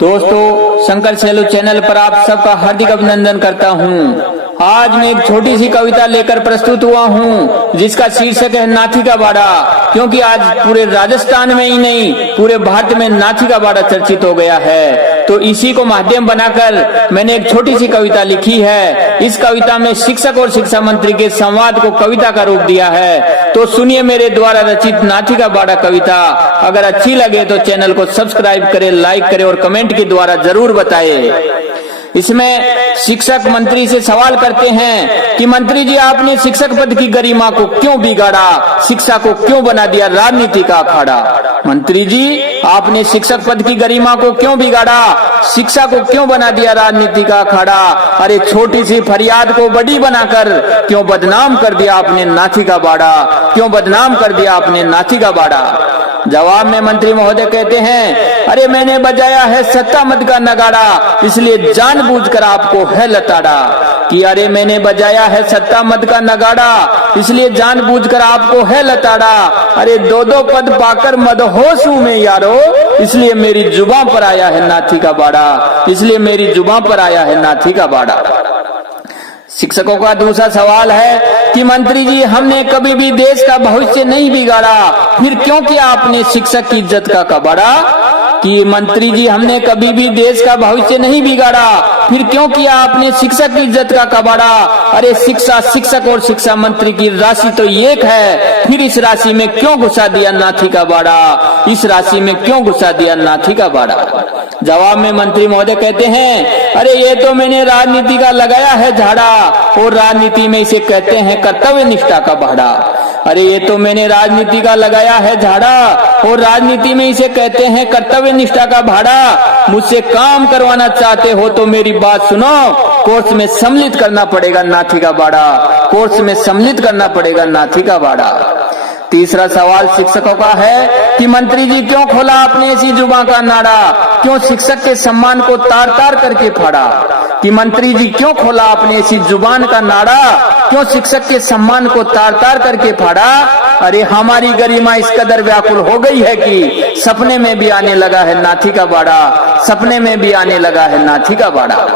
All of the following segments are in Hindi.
दोस्तों, शंकर सेलू चैनल पर आप सबका हार्दिक अभिनंदन करता हूं। आज मैं एक छोटी सी कविता लेकर प्रस्तुत हुआ हूं, जिसका शीर्षक है नाथी का बाड़ा। क्योंकि आज पूरे राजस्थान में ही नहीं, पूरे भारत में नाथी का बाड़ा चर्चित हो गया है, तो इसी को माध्यम बनाकर मैंने एक छोटी सी कविता लिखी है। इस कविता में शिक्षक और शिक्षा मंत्री के संवाद को कविता का रूप दिया है। तो सुनिए मेरे द्वारा रचित नाथी का बाड़ा कविता। अगर अच्छी लगे तो चैनल को सब्सक्राइब करें, लाइक करें और कमेंट के द्वारा जरूर बताएं। इसमें शिक्षक मंत्री से सवाल करते हैं कि मंत्री जी, आपने शिक्षक पद की गरिमा को क्यों बिगाड़ा, शिक्षा को क्यों बना दिया राजनीति का अखाड़ा। मंत्री जी, आपने शिक्षक पद की गरिमा को क्यों बिगाड़ा, शिक्षा को क्यों बना दिया राजनीति का अखाड़ा। अरे छोटी सी फरियाद को बड़ी बनाकर क्यों बदनाम कर दिया आपने नाथी का बाड़ा, क्यों बदनाम कर दिया आपने नाथी का बाड़ा। जवाब में मंत्री महोदय कहते हैं, अरे मैंने बजाया है सत्ता मत का नगाड़ा, इसलिए जानबूझकर आपको है लताड़ा। कि अरे मैंने बजाया है सत्ता मत का नगाड़ा, इसलिए जानबूझकर आपको है लताड़ा। अरे दो दो पद पाकर मदहोश हूं मैं यारो, इसलिए मेरी जुबान पर आया है नाथी का बाड़ा, इसलिए मेरी जुबान पर आया है नाथी का बाड़ा। शिक्षकों का दूसरा सवाल है कि मंत्री जी, हमने कभी भी देश का भविष्य नहीं बिगाड़ा, फिर क्यों किया आपने शिक्षक की इज्जत का कबाड़ा। कि मंत्री जी, हमने कभी भी देश का भविष्य नहीं बिगाड़ा, फिर क्यों किया आपने शिक्षक की इज्जत का कबाड़ा। अरे शिक्षा, शिक्षक और शिक्षा मंत्री की राशि तो एक है, फिर इस राशि में क्यों घुसा दिया नाथी का बाड़ा, इस राशि में क्यों घुसा दिया नाथी का बाड़ा। जवाब में मंत्री महोदय कहते हैं, अरे ये तो मैंने राजनीति का लगाया है झाड़ा, और राजनीति में इसे कहते हैं कर्तव्य निष्ठा का बाड़ा। अरे ये तो मैंने राजनीति का लगाया है झाड़ा, और राजनीति में इसे कहते हैं कर्तव्य निष्ठा का भाड़ा। मुझसे काम करवाना चाहते हो तो मेरी बात सुनो, कोर्स में सम्मिलित करना पड़ेगा नाथी का बाड़ा, कोर्स में सम्मिलित करना पड़ेगा नाथी का बाड़ा। तीसरा सवाल शिक्षकों का है कि मंत्री जी, क्यों खोला आपने ऐसी जुबान का नाड़ा, क्यों शिक्षक के सम्मान को तार तार करके फाड़ा। कि मंत्री जी, क्यों खोला आपने ऐसी जुबान का नाड़ा, क्यों शिक्षक के सम्मान को तार तार करके फाड़ा। अरे हमारी गरिमा इस कदर व्याकुल हो गई है कि सपने में भी आने लगा है नाथी का बाड़ा, सपने में भी आने लगा है नाथी का बाड़ा।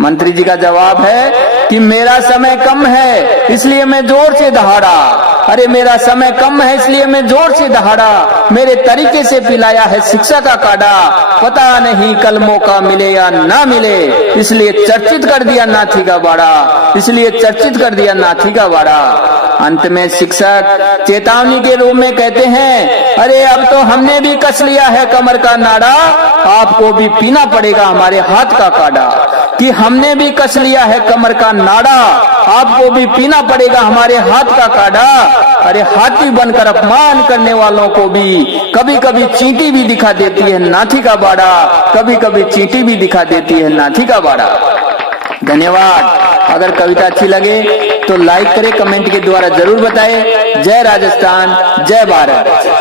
मंत्री जी का जवाब है कि मेरा समय कम है, इसलिए मैं जोर से दहाड़ा। अरे मेरा समय कम है, इसलिए मैं जोर से दहाड़ा, मेरे तरीके से पिलाया है शिक्षा का काढ़ा। पता नहीं कल मौका मिले या ना मिले, इसलिए चर्चित कर दिया नाथी का बाड़ा, इसलिए चर्चित कर दिया नाथी का बाड़ा। अंत में शिक्षक चेतावनी के रूप में कहते हैं, अरे अब तो हमने भी कस लिया है कमर का नाड़ा, आपको भी पीना पड़ेगा हमारे हाथ का काढ़ा। कि हमने भी कस लिया है कमर का नाड़ा, आपको भी पीना पड़ेगा हमारे हाथ का काढ़ा। अरे हाथी बनकर अपमान करने वालों को भी कभी कभी चींटी भी दिखा देती है नाथी का बाड़ा, कभी कभी चींटी भी दिखा देती है नाथी का बाड़ा। धन्यवाद। अगर कविता अच्छी लगे तो लाइक करें, कमेंट के द्वारा जरूर बताएं। जय राजस्थान, जय भारत।